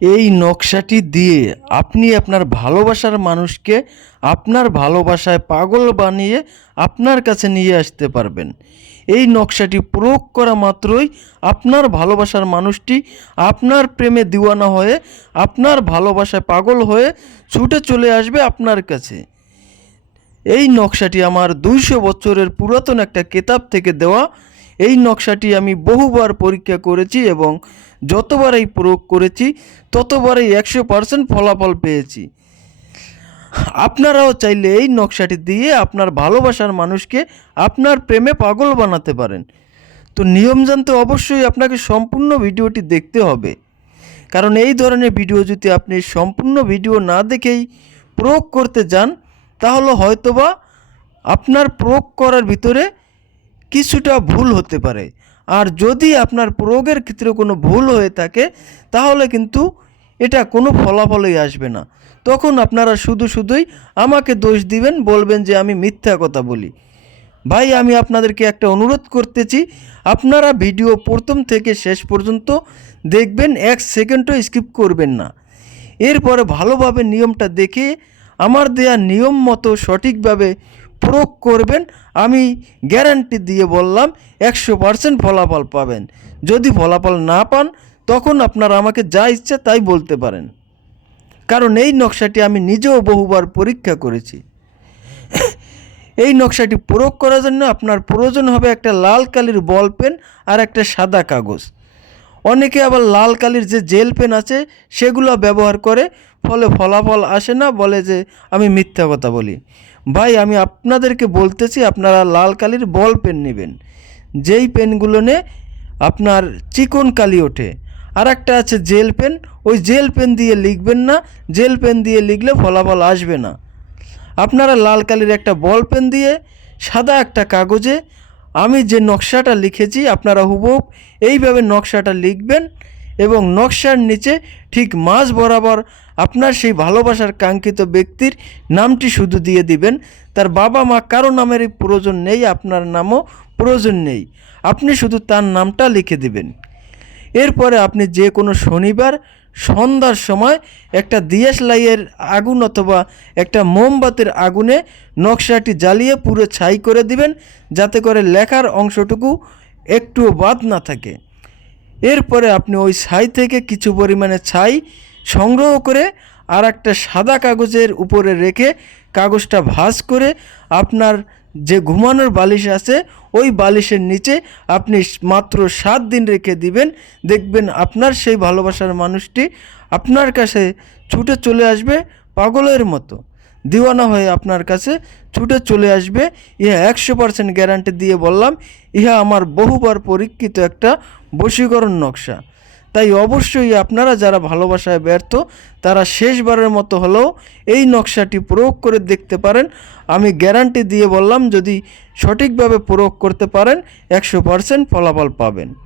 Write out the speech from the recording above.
এই নকশাটি দিয়ে আপনি আপনার ভালোবাসার মানুষকে আপনার ভালোবাসায় পাগল বানিয়ে আপনার কাছে নিয়ে আসতে পারবেন। এই নকশাটি প্রয়োগ করা মাত্রই আপনার ভালোবাসার মানুষটি আপনার প্রেমে দিওয়ানা হয়ে, আপনার ভালোবাসায় পাগল হয়ে ছুটে চলে আসবে আপনার কাছে। এই নকশাটি আমার দুইশো বছরের পুরাতন একটা কেতাব থেকে দেওয়া এই নকশাটি আমি বহুবার পরীক্ষা করেছি এবং যতবার এই প্রয়োগ করেছি, ততবারই একশো পার্সেন্ট ফলাফল পেয়েছি। আপনারাও চাইলে এই নকশাটি দিয়ে আপনার ভালোবাসার মানুষকে আপনার প্রেমে পাগল বানাতে পারেন। তো নিয়ম জানতে অবশ্যই আপনাকে সম্পূর্ণ ভিডিওটি দেখতে হবে। কারণ এই ধরনের ভিডিও যদি আপনি সম্পূর্ণ ভিডিও না দেখেই প্রয়োগ করতে যান তাহলে হয়তোবা আপনার প্রয়োগ করার ভিতরে কিছুটা ভুল হতে পারে। আর যদি আপনার প্রয়োগের ক্ষেত্রে কোনো ভুল হয়ে থাকে, তাহলে কিন্তু এটা কোনো ফলাফলই আসবে না। তখন আপনারা শুধু শুধুই আমাকে দোষ দিবেন, বলবেন যে আমি মিথ্যা কথা বলি। ভাই, আমি আপনাদেরকে একটা অনুরোধ করতেছি, আপনারা ভিডিও প্রথম থেকে শেষ পর্যন্ত দেখবেন, এক সেকেন্ডও স্কিপ করবেন না। এরপরে ভালোভাবে নিয়মটা দেখে, আমার দেয়া নিয়ম মতো সঠিকভাবে প্রয়োগ করবেন, আমি গ্যারান্টি দিয়ে বললাম একশো পার্সেন্ট ফলাফল পাবেন। যদি ফলাফল না পান, তখন আপনারা আমাকে যা ইচ্ছা তাই বলতে পারেন। কারণ এই নকশাটি আমি নিজেও বহুবার পরীক্ষা করেছি। এই নকশাটি প্রয়োগ করার জন্য আপনার প্রয়োজন হবে একটা লাল কালির বল পেন আর একটা সাদা কাগজ। অনেকে আবার লাল কালির যে জেল পেন আছে, সেগুলো ব্যবহার করে, ফলে ফলাফল আসে না, বলে যে আমি মিথ্যা কথা বলি। ভাই, আমি আপনাদেরকে বলতেছি, আপনারা লাল কালির বল পেন নেবেন। যেই পেনগুলো নে, আপনার চিকন কালি ওঠে। আর একটা আছে জেল পেন, ওই জেল পেন দিয়ে লিখবেন না, জেল পেন দিয়ে লিখলে ফলাফল আসবে না। আপনারা লাল কালির একটা বল পেন দিয়ে সাদা একটা কাগজে আমি যে নকশাটা লিখেছি, আপনারা হুবহুব এইভাবে নকশাটা লিখবেন এবং নকশার নিচে ঠিক মাঝ বরাবর আপনার সেই ভালোবাসার কাঙ্ক্ষিত ব্যক্তির নামটি শুধু দিয়ে দিবেন। তার বাবা মা কারও নামেরই প্রয়োজন নেই, আপনার নামও প্রয়োজন নেই। আপনি শুধু তার নামটা লিখে দিবেন। এরপরে আপনি যে কোনো শনিবার সন্ধ্যার সময় একটা দিয়াশলাইয়ের আগুন অথবা একটা মোমবাতির আগুনে নকশাটি জ্বালিয়ে পুরো ছাই করে দিবেন, যাতে করে লেখার অংশটুকু একটুও বাদ না থাকে। এরপরে আপনি ওই ছাই থেকে কিছু পরিমাণে ছাই সংগ্রহ করে আর একটা সাদা কাগজের উপরে রেখে কাগজটা ভাঁজ করে আপনার যে ঘুমানোর বালিশ আছে, ওই বালিশের নিচে আপনি মাত্র সাত দিন রেখে দিবেন। দেখবেন আপনার সেই ভালোবাসার মানুষটি আপনার কাছে ছুটে চলে আসবে পাগলের মতো। দিওয়ানা হয়ে আপনার কাছে ছুটে চলে আসবে। ইহা একশো পার্সেন্ট গ্যারান্টি দিয়ে বললাম, ইহা আমার বহুবার পরীক্ষিত একটা বশীকরণ নকশা। তাই অবশ্যই আপনারা যারা ভালোবাসায় ব্যর্থ, তারা শেষবারের মতো হলেও এই নকশাটি প্রয়োগ করে দেখতে পারেন। আমি গ্যারান্টি দিয়ে বললাম, যদি সঠিকভাবে প্রয়োগ করতে পারেন, একশো পারসেন্ট ফলাফল পাবেন।